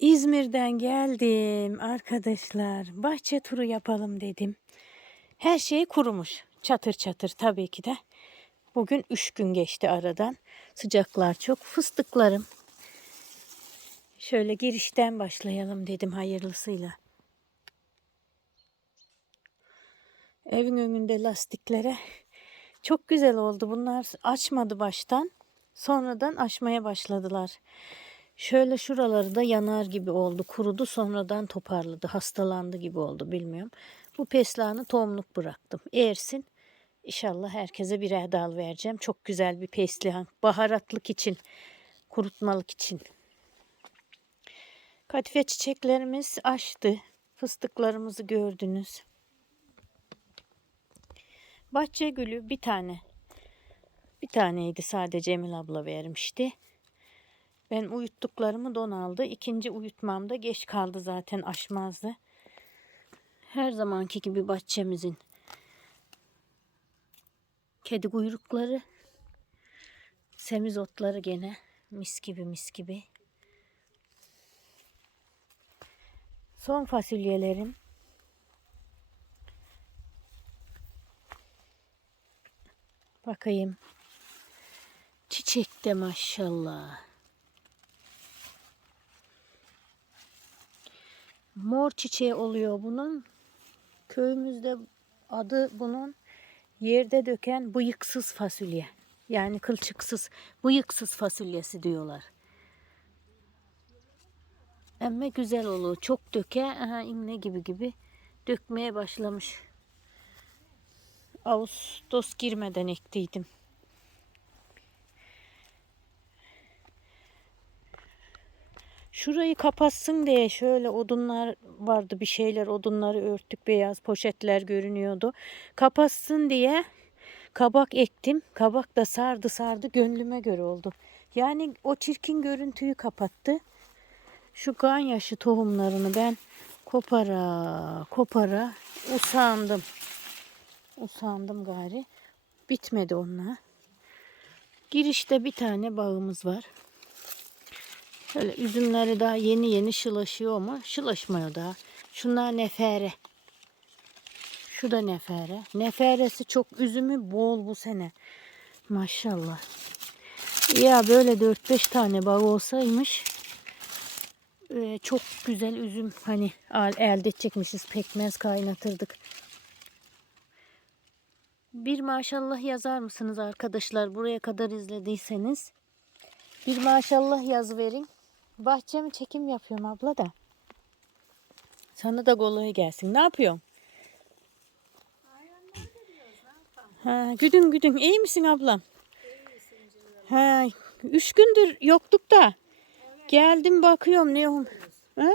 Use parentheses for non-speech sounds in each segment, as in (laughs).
İzmir'den geldim arkadaşlar. Bahçe turu yapalım dedim. Her şey kurumuş. Çatır çatır tabii ki de. Bugün üç gün geçti aradan. Sıcaklar çok. Fıstıklarım. Şöyle girişten başlayalım dedim hayırlısıyla. Evin önünde lastiklere çok güzel oldu. Bunlar açmadı baştan. Sonradan açmaya başladılar. Şöyle şuraları da yanar gibi oldu. Kurudu sonradan toparladı. Hastalandı gibi oldu bilmiyorum. Bu peslağını tohumluk bıraktım. Eğersin İnşallah herkese birer dal vereceğim. Çok güzel bir peslihan. Baharatlık için, kurutmalık için. Kadife çiçeklerimiz açtı. Fıstıklarımızı gördünüz. Bahçe gülü bir tane. Bir taneydi sadece Emil abla vermişti. Ben uyuttuklarımı don aldı. İkinci uyutmamda geç kaldı zaten aşmazdı. Her zamanki gibi bahçemizin kedi kuyrukları, semizotları gene mis gibi mis gibi. Son fasulyelerim. Bakayım. Çiçek de maşallah. Mor çiçeği oluyor bunun. Köyümüzde adı bunun yerde döken bıyıksız fasulye. Yani kılçıksız, bıyıksız fasulyesi diyorlar. Emme güzel olur. Çok döke, aha imle gibi gibi dökmeye başlamış. Ağustos girmeden ektiydim. Şurayı kapatsın diye şöyle odunlar vardı bir şeyler odunları örttük beyaz poşetler görünüyordu. Kapatsın diye kabak ektim. Kabak da sardı sardı gönlüme göre oldu. Yani o çirkin görüntüyü kapattı. Şu kan yaşı tohumlarını ben kopara kopara usandım. Usandım gari. Bitmedi onlar. Girişte bir tane bağımız var. Şöyle üzümleri daha yeni yeni şılaşıyor ama şılaşmıyor daha. Şunlar nefere. Şu da nefere. Neferesi çok üzümü bol bu sene. Maşallah. Ya böyle 4-5 tane bağ olsaymış e, çok güzel üzüm hani elde edecekmişiz. Pekmez kaynatırdık. Bir maşallah yazar mısınız arkadaşlar buraya kadar izlediyseniz? Bir maşallah yaz verin. Bahçemi çekim yapıyorum abla da. Sana da kolay gelsin. Ne yapıyorsun? Ha, güdün güdün. İyi misin ablam? Ha, üç gündür yoktuk da. Geldim bakıyorum ne oldu? Ha?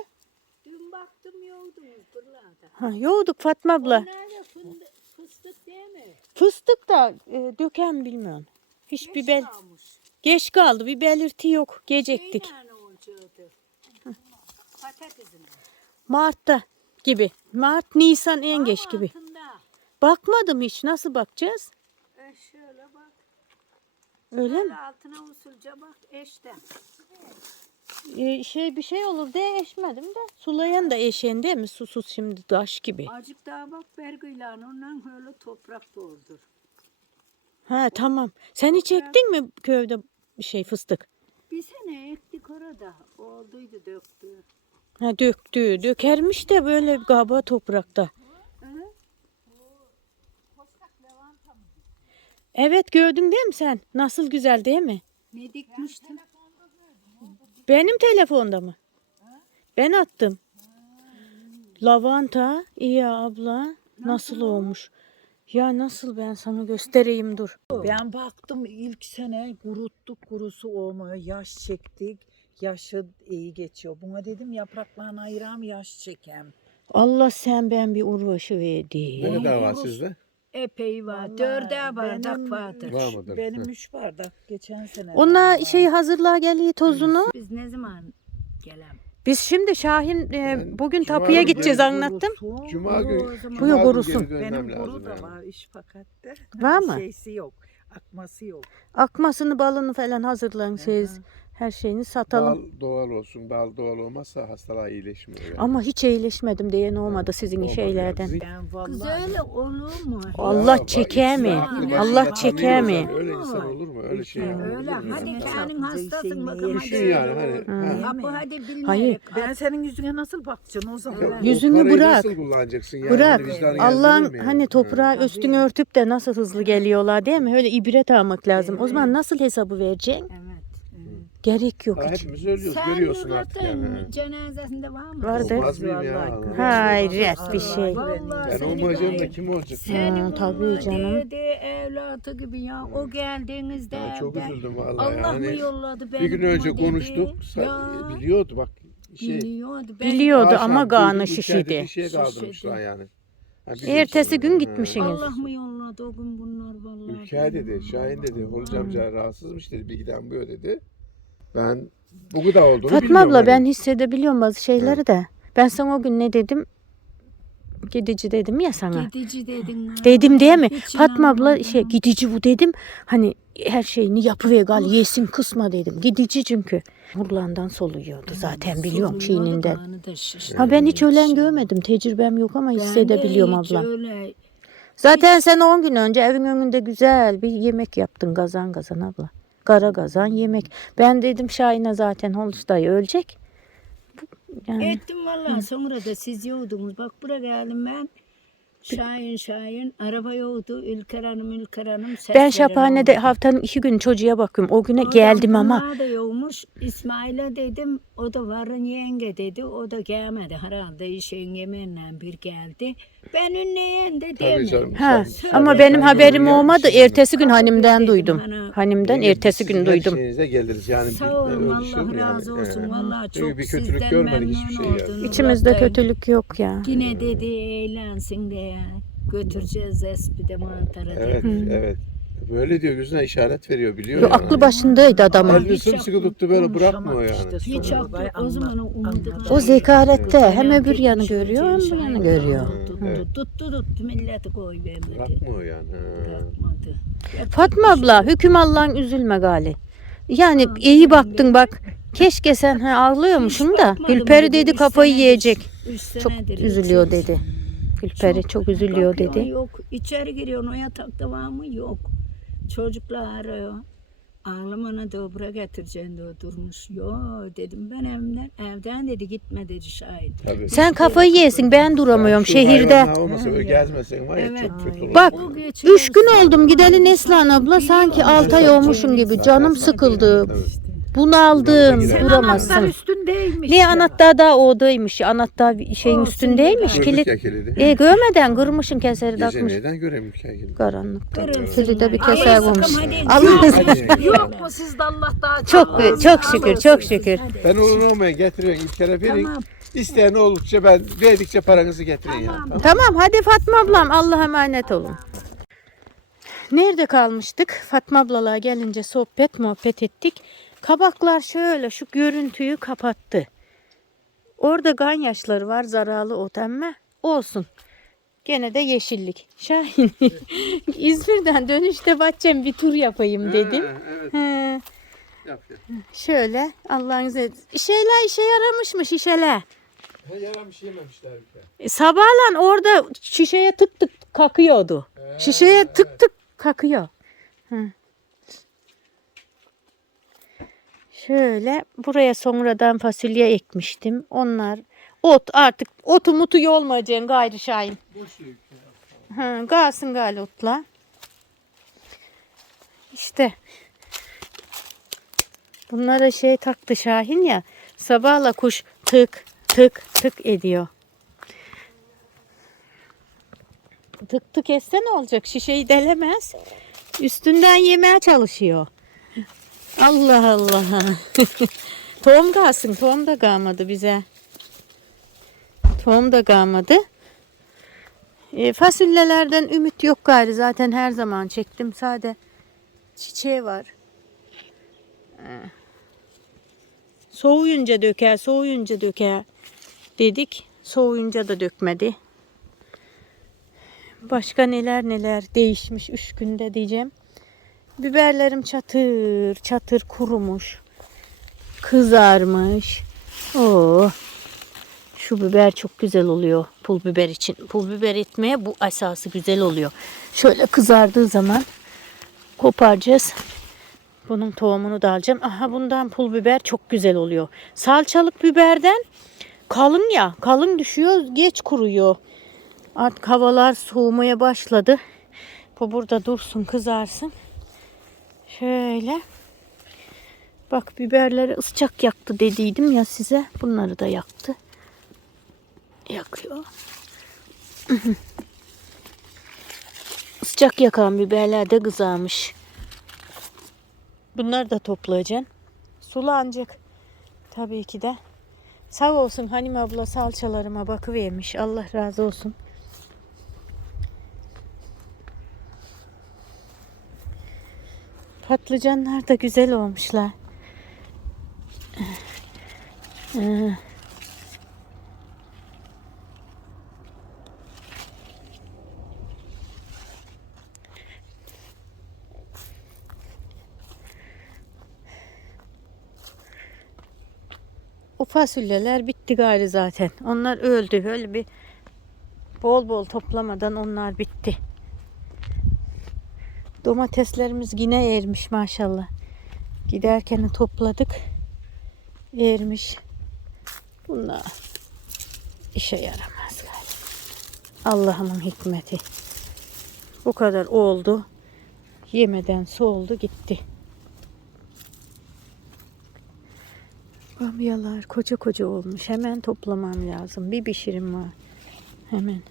Dün baktım yoğdunuz buralarda. ha, yoğduk Fatma abla. Fındık, fıstık değil mi? Fıstık da e, döken bilmiyorum. Hiç bir bel kalmış. geç kaldı. Bir belirti yok. Gecektik. Bir olacaktı. Patatesin. Mart'ta gibi. Mart, Nisan en geç gibi. Altında. Bakmadım hiç. Nasıl bakacağız? E şöyle bak. Öyle mi? Altına usulca bak eşten. Ee, şey bir şey olur diye eşmedim de. Sulayan da eşen değil mi? Susuz şimdi taş gibi. Azıcık daha bak bergıyla ondan öyle toprak doğurdur. Ha tamam. Sen hiç ektin mi köyde bir şey fıstık? Bir sene ektik orada. Olduydu döktü. Ha döktü. Dökermiş de böyle gaba toprakta. Evet gördün değil mi sen? Nasıl güzel değil mi? Ne dikmiştin? Benim telefonda mı? Ben attım. Lavanta iyi abla. Nasıl olmuş? Ya nasıl ben sana göstereyim dur. Ben baktım ilk sene kuruttuk kurusu olmuyor. Yaş çektik. Yaşı iyi geçiyor. Buna dedim yapraklarını ayıram yaş çekem. Allah sen ben bir urvaşı verdi. Ne kadar var sizde? Epey var. Vallahi Dörder bardak benim vardır. üç- Var mıdır? Benim üç bardak geçen sene. Var. şey hazırlığa geliyor tozunu. Biz ne zaman gelen? Biz şimdi Şahin e, bugün Cuma tapuya günü gideceğiz geldim, anlattım. Kurusun. Cuma günü. O zaman- Buyur, Cuma günü kurusun. geri dönmem Benim kuru lazım da yani. var iş fakat de. Var mı? Şeysi yok. Akması yok. Akmasını balını falan hazırlayın siz. Her şeyini satalım. Bal doğal olsun. Bal doğal olmazsa hastalığa iyileşmiyor. Yani. Ama hiç iyileşmedim diye olmadı sizin Olmadı şeylerden. yani. Ben Kız öyle olur mu? Allah Ya çeker mi? Allah çeker mi? Öyle insan olur mu? Öyle şey olur Öyle. mu? Hadi Ne kendin hastasın bakalım. yemiş. Düşün yani hani. Ha. Hadi bilmeyerek. Hayır. ben senin yüzüne nasıl bakacaksın o zaman? Yüzünü bırak. Nasıl kullanacaksın yani? Bırak. Hani Allah'ın yani? hani Ha. toprağı üstünü örtüp de nasıl hızlı geliyorlar değil mi? Öyle ibret almak lazım. O zaman nasıl hesabı vereceksin? Gerek yok Ha, hiç. hepimiz ölüyoruz. Sen görüyorsun artık yani. Nurhat'ın cenazesinde var mı? Vardı. Olmaz mıyım ya? Hayret bir şey. Vallahi Ben seni olmayacağım da ben- kim olacak? Senin Ha, tabii canım. Dedi, evlatı gibi ya. O geldiğinizde Ya çok ben- üzüldüm vallahi. Allah mı yani. yolladı beni? Bir gün önce buna dedi. konuştuk. Sa- Ya, Biliyordu bak. Şey, biliyordu. Ben- Biliyordu ama duydum, kanı içeride şişidi. Bir şeye kaldırmışlar yani. Ha, gün Ertesi gün Ha. gitmişsiniz. Allah mı yolladı o gün bunlar vallahi. Ülker dedi, Şahin dedi, Hulusi amca rahatsızmış dedi, bir giden bu dedi. Ben bu kadar olduğunu Fatma bilmiyorum abla hani. ben hissedebiliyorum bazı şeyleri de. Ben sana o gün ne dedim? Gidici dedim ya sana. Gidici dedin. ha. Dedim değil mi? Hiç Fatma abla inanmadım. şey gidici bu dedim. Hani her şeyini yapıver gal yesin kısma dedim. Gidici çünkü. Hurlandan soluyordu zaten biliyorum Soluyordu, çiğninden. da şişti. Ha ben hiç ölen görmedim. Tecrübem yok ama Ben de hissedebiliyorum hiç abla. öyle Zaten sen 10 gün önce evin önünde güzel bir yemek yaptın gazan gazan abla. Kara gazan yemek. Ben dedim Şahin'e zaten Holus dayı ölecek. Yani Ettim vallahi sonra da siz yoğdunuz. Bak buraya geldim ben. Şahin Şahin araba yoğdu. Ülker Hanım Ülker Hanım. ben Şaphane'de oldu. haftanın iki gün çocuğa bakıyorum. O güne Oradan geldim ama da yoğmuş. İsmail'e dedim. O da varın yenge dedi. O da gelmedi. Herhalde işin yemeğinden bir geldi. Ben ünleyen de Tabii demedim. Ha, sen- ama benim haberim olmadı. Ertesi gün Hanim'den duydum. Hanim'den ertesi gün duydum. şeyinize geliriz yani. Sağ olun öyle şey olur Allah yani. razı olsun. Evet. Vallahi çok bir kötülük sizden görmedik hiçbir memnun şey oldum. İçimizde Bey. kötülük yok ya. Yine dedi eğlensin diye götüreceğiz espide mantara Evet, dedi. evet. Böyle diyor gözüne işaret veriyor biliyor Yo, yani. aklı başındaydı adamın. Elini sımsıkı tuttu böyle bırakmıyor yani. Hiç aklı o zaman o umudu. O zekarette hem öbür yanı şey görüyor hem bu yanı görüyor. Tuttu tuttu tuttu milleti koy vermedi. Bırakmıyor yani. Ha. Bırakmadı. Fatma abla hüküm Allah'ın üzülme gali. Yani iyi baktın bak. Keşke sen ha, ağlıyormuşum da. bakmadım Gülperi dedi, dedi üç kafayı senedir- yiyecek. üç Çok senedir üzülüyor dedi. Gülperi çok üzülüyor dedi. Yok içeri giriyorsun o yatakta var mı? Yok. Çocuklar arıyor. Ağlamana dobra getireceksin de o durmuş. Yo dedim ben evden, evden dedi gitme dedi Şahin. Tabii. Sen kafayı yesin ben duramıyorum şehirde. olmasa böyle gezmesen var ya Evet. çok kötü olur. Bak üç gün oldum gideli Neslihan abla sanki altı ay olmuşum gibi canım sıkıldı. Evet. Bunaldım Sen duramazsın. üstündeymiş. Ne ya. anahtar daha odaymış anahtar şeyin Olsun üstündeymiş kilit. Ya kilidi. E görmeden kırmışın keseri Gece takmış. neyden göreyim hikayeyi? Karanlıkta. Kırılsın. Kilide bir bulmuş. hadi. Allah Yok mu sizde Allah daha Çok çok çok şükür çok şükür. Hadi. Ben onun olmayan getiriyorum ilk kere verin. Tamam. İsteyen oldukça ben verdikçe paranızı getirin ya. Tamam. Tamam. Tamam hadi Fatma ablam Allah'a emanet olun. Nerede kalmıştık? Fatma ablalar gelince sohbet muhabbet ettik. Kabaklar şöyle şu görüntüyü kapattı. Orada ganyaşları var zararlı ot ama olsun. Gene de yeşillik. Şahin (laughs) İzmir'den dönüşte bahçem bir tur yapayım dedim. Ha, evet He, yap yap. şöyle Allah'ın izniyle. Şeyler işe yaramışmış işeler. Ha, yaramış yememişler bir. E, Sabahlan orada şişeye tık tık kakıyordu. Şişeye tık tık kakıyor. Hı. Şöyle buraya sonradan fasulye ekmiştim. Onlar ot artık otu mutu yolmayacaksın gayrı şahin. Hı, kalsın gali otla. İşte. Bunlara şey taktı Şahin ya. Sabahla kuş tık tık tık ediyor. Tık tık etse ne olacak? Şişeyi delemez. Üstünden yemeye çalışıyor. Allah Allah. (laughs) tohum kalsın. Tohum da kalmadı bize. Tohum da kalmadı. E, fasulyelerden ümit yok gari. Zaten her zaman çektim. Sade çiçeği var. Soğuyunca döker, soğuyunca döker dedik. Soğuyunca da dökmedi. Başka neler neler değişmiş üç günde diyeceğim. Biberlerim çatır çatır kurumuş. Kızarmış. Oo. Şu biber çok güzel oluyor pul biber için. Pul biber etmeye bu esası güzel oluyor. Şöyle kızardığı zaman koparacağız. Bunun tohumunu da alacağım. Aha bundan pul biber çok güzel oluyor. Salçalık biberden kalın ya. Kalın düşüyor geç kuruyor. Artık havalar soğumaya başladı. Bu burada dursun kızarsın. Şöyle. Bak biberleri ıscak yaktı dediydim ya size. Bunları da yaktı. Yakıyor. (laughs) Iscak yakan biberler de kızarmış. Bunları da toplayacaksın. Sulanacak. Tabii ki de. Sağ olsun Hanim abla salçalarıma bakıvermiş. Allah razı olsun. Patlıcanlar da güzel olmuşlar. Ee, O fasulyeler bitti gari zaten. Onlar öldü. Öyle bir bol bol toplamadan onlar bitti. Domateslerimiz yine ermiş maşallah. Giderken topladık. Ermiş. Bunlar işe yaramaz galiba. Allah'ımın hikmeti. Bu kadar oldu. Yemeden soğuldu gitti. Bamyalar koca koca olmuş. Hemen toplamam lazım. Bir pişirim var. Hemen.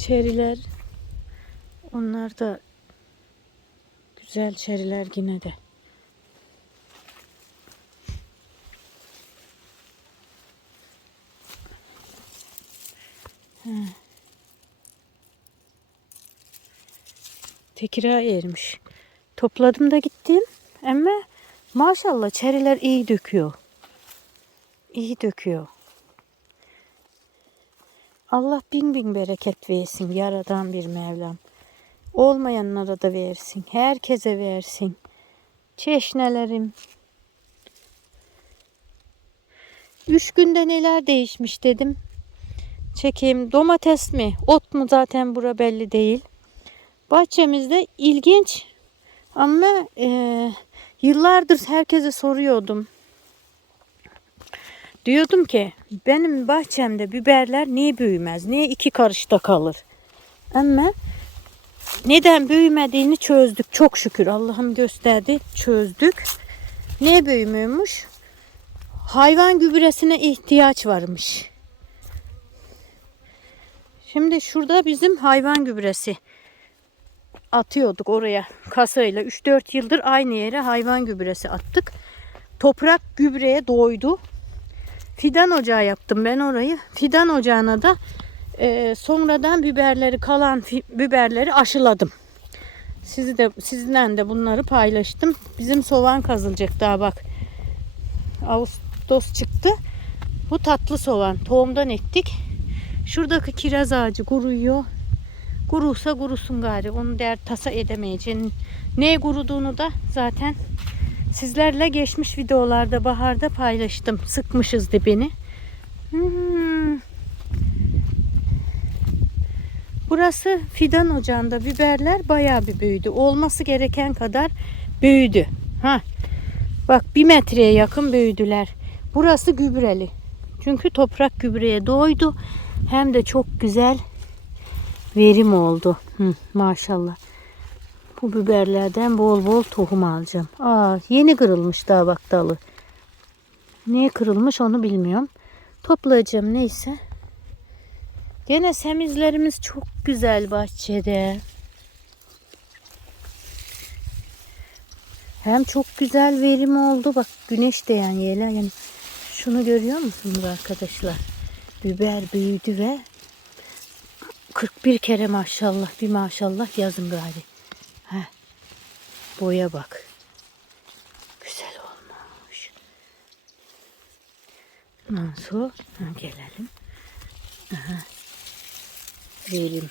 Çeriler onlar da güzel çeriler yine de. Tekira ermiş. Topladım da gittim. Ama maşallah çeriler iyi döküyor. İyi döküyor. Allah bin bin bereket versin. Yaradan bir Mevlam. Olmayanlara da versin. Herkese versin. Çeşnelerim. Üç günde neler değişmiş dedim. Çekeyim. Domates mi? Ot mu zaten bura belli değil. Bahçemizde ilginç ama e, yıllardır herkese soruyordum. Diyordum ki benim bahçemde biberler niye büyümez? Niye iki karışta kalır? Ama neden büyümediğini çözdük. Çok şükür Allah'ım gösterdi. Çözdük. Niye büyümüyormuş? Hayvan gübresine ihtiyaç varmış. Şimdi şurada bizim hayvan gübresi atıyorduk oraya kasayla. 3-4 yıldır aynı yere hayvan gübresi attık. Toprak gübreye doydu. Fidan ocağı yaptım ben orayı. Fidan ocağına da e, sonradan biberleri kalan biberleri aşıladım. Sizi de sizden de bunları paylaştım. Bizim soğan kazılacak daha bak. Ağustos çıktı. Bu tatlı soğan. Tohumdan ektik. Şuradaki kiraz ağacı kuruyor. Kurursa kurusun gari. Onu der tasa edemeyeceğin. Ne kuruduğunu da zaten sizlerle geçmiş videolarda baharda paylaştım. Sıkmışız dibini. Hmm. Burası fidan ocağında biberler bayağı bir büyüdü. Olması gereken kadar büyüdü. Ha. Bak bir metreye yakın büyüdüler. Burası gübreli. Çünkü toprak gübreye doydu. Hem de çok güzel verim oldu. Hı, maşallah. Bu biberlerden bol bol tohum alacağım. Aa, yeni kırılmış daha bak dalı. Niye kırılmış onu bilmiyorum. Toplayacağım neyse. Gene semizlerimiz çok güzel bahçede. Hem çok güzel verim oldu. Bak güneş değen yerler. Yani şunu görüyor musunuz arkadaşlar? Biber büyüdü ve 41 kere maşallah bir maşallah yazın gari. Boya bak. Güzel olmuş. Mansu. Gelelim. Aha. Verelim.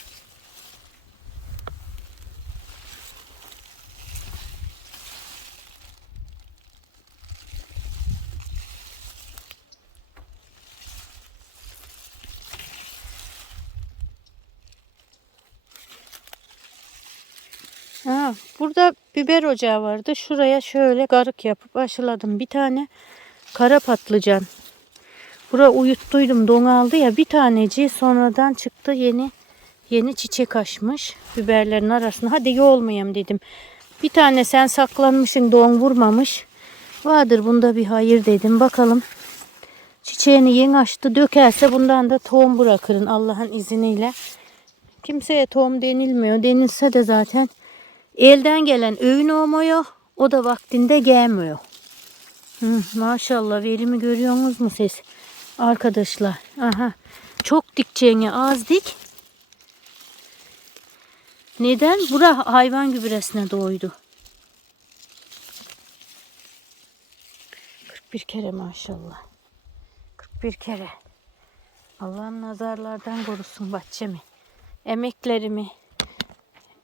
Burada biber ocağı vardı. Şuraya şöyle garık yapıp aşıladım. Bir tane kara patlıcan. Bura uyuttuydum donaldı ya bir taneci sonradan çıktı yeni yeni çiçek açmış biberlerin arasına. Hadi yoğulmayayım dedim. Bir tane sen saklanmışsın don vurmamış. Vardır bunda bir hayır dedim. Bakalım çiçeğini yeni açtı dökerse bundan da tohum bırakırın Allah'ın izniyle. Kimseye tohum denilmiyor. Denilse de zaten elden gelen öğün olmuyor. O da vaktinde gelmiyor. Hı, maşallah verimi görüyorsunuz mu siz? Arkadaşlar. Aha. Çok dikeceğine az dik. Neden? Bura hayvan gübresine doydu. 41 kere maşallah. 41 kere. Allah'ım nazarlardan korusun bahçemi. Emeklerimi.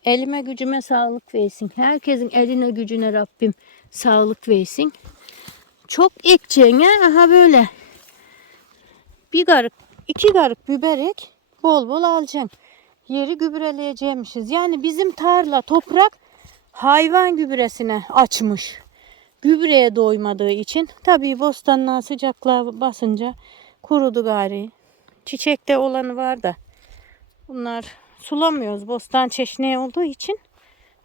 Elime gücüme sağlık versin. Herkesin eline gücüne Rabbim sağlık versin. Çok ekeceğine aha böyle bir garık, iki garık biber ek bol bol alacaksın. Yeri gübreleyeceğimişiz. Yani bizim tarla, toprak hayvan gübresine açmış. Gübreye doymadığı için tabii bostanlığa sıcaklığa basınca kurudu gari. Çiçekte olanı var da bunlar sulamıyoruz bostan çeşneye olduğu için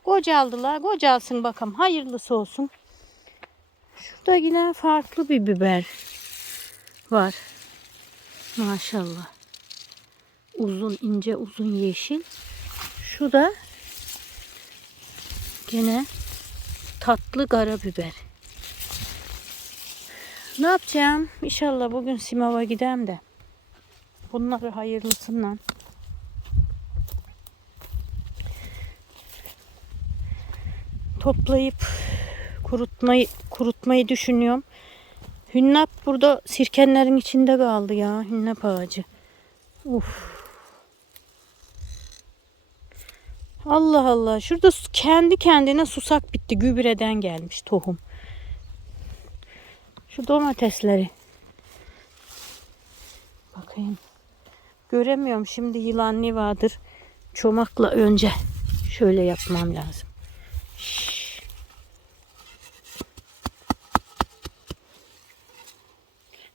gocaldılar. Gocalsın bakalım hayırlısı olsun. Şurada yine farklı bir biber var. Maşallah. Uzun ince uzun yeşil. Şu da gene tatlı karabiber. Ne yapacağım? İnşallah bugün Simav'a gidem de. Bunları hayırlısından. Toplayıp kurutmayı kurutmayı düşünüyorum. Hünnap burada sirkenlerin içinde kaldı ya. Hünnap ağacı. Uf. Allah Allah. Şurada kendi kendine susak bitti. Gübreden gelmiş tohum. Şu domatesleri. Bakayım. Göremiyorum. Şimdi yılan ne vardır. Çomakla önce şöyle yapmam lazım.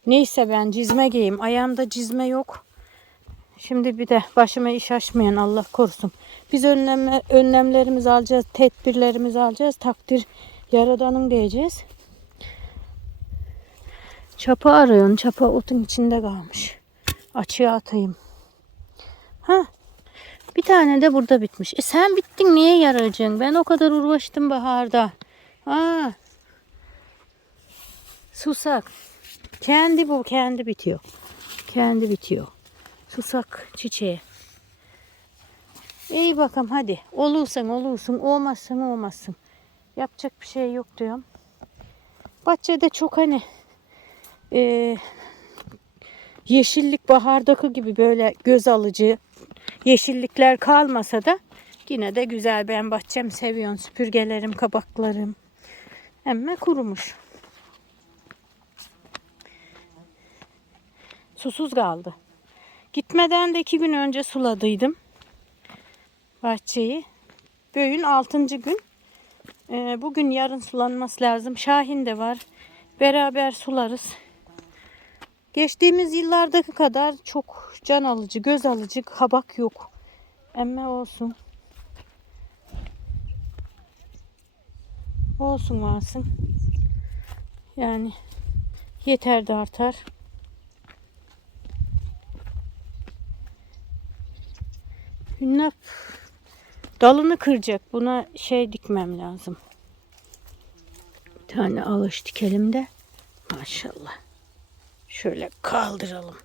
Neyse ben cizme giyeyim. Ayağımda cizme yok. Şimdi bir de başıma iş açmayan Allah korusun. Biz önleme, önlemlerimizi alacağız, tedbirlerimizi alacağız. Takdir yaradanın diyeceğiz. Çapa arıyorsun. Çapa otun içinde kalmış. Açığa atayım. Ha. Bir tane de burada bitmiş. E sen bittin niye yarayacaksın? Ben o kadar uğraştım baharda. Ha. Susak. Kendi bu kendi bitiyor. Kendi bitiyor. Susak çiçeği. İyi bakalım hadi. Olursan olursun. Olmazsan olmazsın. Yapacak bir şey yok diyorum. Bahçede çok hani e, yeşillik bahardaki gibi böyle göz alıcı yeşillikler kalmasa da yine de güzel. Ben bahçem seviyorum. Süpürgelerim, kabaklarım. Emme kurumuş. Susuz kaldı. Gitmeden de iki gün önce suladıydım bahçeyi. Böğün altıncı gün. Ee, bugün yarın sulanması lazım. Şahin de var. Beraber sularız. Geçtiğimiz yıllardaki kadar çok can alıcı, göz alıcı kabak yok. Emme olsun. Olsun varsın. Yani yeter de artar. Hünnap dalını kıracak. Buna şey dikmem lazım. Bir tane ağaç dikelim de. Maşallah. Şöyle kaldıralım.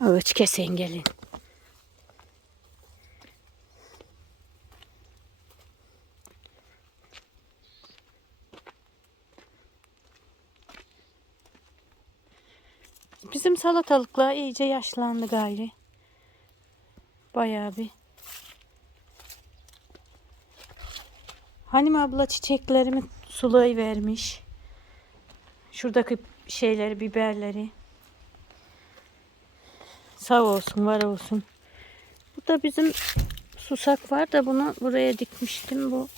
Ağaç kesen gelin. Bizim salatalıklar iyice yaşlandı gayri. Bayağı bir. Hanim abla çiçeklerimi sulayıvermiş. Şuradaki şeyleri, biberleri. Sağ olsun, var olsun. Bu da bizim susak var da bunu buraya dikmiştim. Bu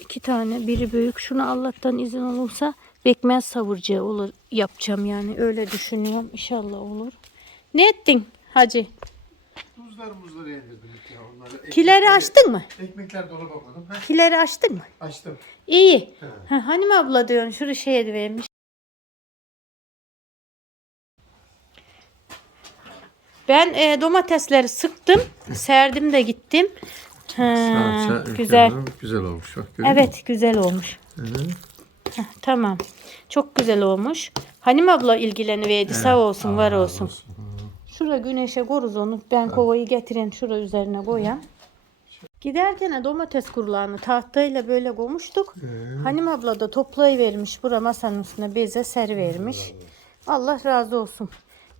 iki tane, biri büyük. Şunu Allah'tan izin olursa bekmez savurcağı olur yapacağım yani. Öyle düşünüyorum. İnşallah olur. Ne ettin hacı? Tuzlar muzları yedirdim ya onları. Kileri açtın mı? Ekmekler dolaba koydum. Heh, Kileri açtın mı? açtım. İyi. Ha, Hanim abla diyorsun. Şurada şey vermiş. Ben e, domatesleri sıktım. Serdim de gittim. Ha, güzel. Güzel olmuş. Bak, görüyor musun? Evet güzel olmuş. Heh, tamam. Çok güzel olmuş. Hanim abla ilgileniverdi. Sağ olsun, var olsun. Şura güneşe koruz onu. Ben kovayı getiren şura üzerine koyan. Giderken domates kurularını tahtayla böyle koymuştuk. Hanim abla da toplayıvermiş. Bura masanın üstüne beze serivermiş. Allah razı olsun.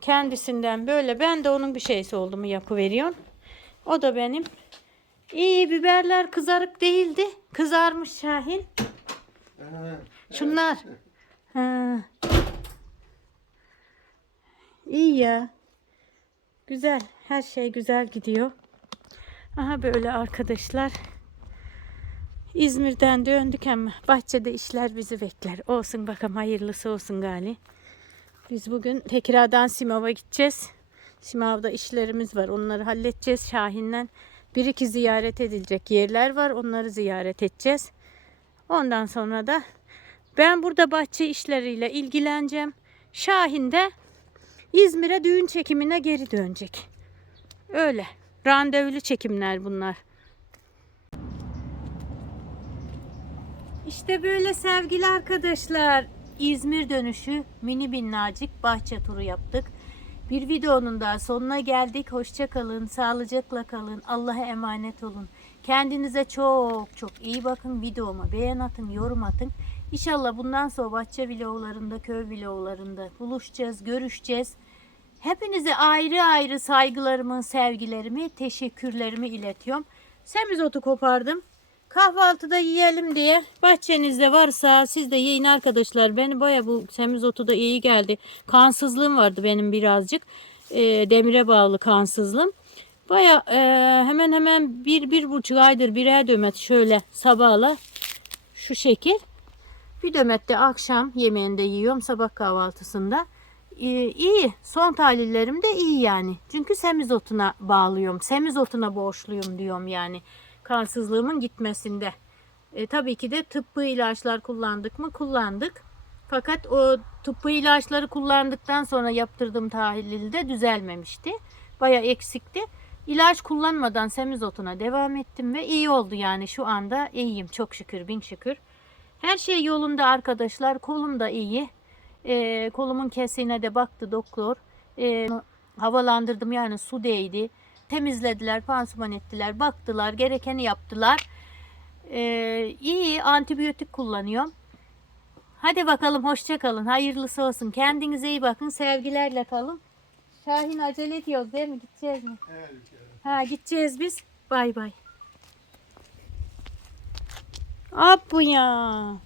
Kendisinden böyle ben de onun bir şeysi oldu mu yapıveriyorum. O da benim. İyi biberler kızarık değildi. Kızarmış Şahin. Ha, Şunlar. Ha. İyi ya. Güzel. Her şey güzel gidiyor. Aha böyle arkadaşlar. İzmir'den döndük ama bahçede işler bizi bekler. Olsun bakalım hayırlısı olsun gali. Biz bugün Tekirdağ'dan Simav'a gideceğiz. Simav'da işlerimiz var. Onları halledeceğiz Şahin'den. Bir iki ziyaret edilecek yerler var. Onları ziyaret edeceğiz. Ondan sonra da ben burada bahçe işleriyle ilgileneceğim. Şahin de İzmir'e düğün çekimine geri dönecek. Öyle. Randevulu çekimler bunlar. İşte böyle sevgili arkadaşlar. İzmir dönüşü mini binnacık bahçe turu yaptık. Bir videonun daha sonuna geldik. Hoşça kalın, sağlıcakla kalın. Allah'a emanet olun. Kendinize çok çok iyi bakın. Videoma beğen atın, yorum atın. İnşallah bundan sonra bahçe vloglarında, köy vloglarında buluşacağız, görüşeceğiz. Hepinize ayrı ayrı saygılarımı, sevgilerimi, teşekkürlerimi iletiyorum. Semizotu kopardım. Kahvaltıda yiyelim diye bahçenizde varsa siz de yiyin arkadaşlar. Beni baya bu semizotu da iyi geldi. Kansızlığım vardı benim birazcık. Ee, demire bağlı kansızlığım. Baya e, hemen hemen bir, bir buçuk aydır birer dömet şöyle sabahla şu şekil. Bir dömet de akşam yemeğinde yiyorum sabah kahvaltısında. Ee, iyi. Son tahlillerim de iyi yani. Çünkü semizotuna bağlıyorum. Semizotuna borçluyum diyorum yani. Kansızlığımın gitmesinde. E, tabii ki de tıbbi ilaçlar kullandık mı? Kullandık. Fakat o tıbbi ilaçları kullandıktan sonra yaptırdığım tahlilde düzelmemişti. Baya eksikti. İlaç kullanmadan semizotuna devam ettim ve iyi oldu yani şu anda iyiyim çok şükür bin şükür. Her şey yolunda arkadaşlar. Kolum da iyi. Ee, kolumun kesiğine de baktı doktor. Ee, havalandırdım yani su değdi. Temizlediler, pansuman ettiler, baktılar, gerekeni yaptılar. Ee, iyi antibiyotik kullanıyorum. Hadi bakalım hoşça kalın. Hayırlısı olsun. Kendinize iyi bakın. Sevgilerle kalın. Şahin acele ediyoruz değil mi? Gideceğiz mi? Ha gideceğiz biz. Bay bay. Ab bu ya.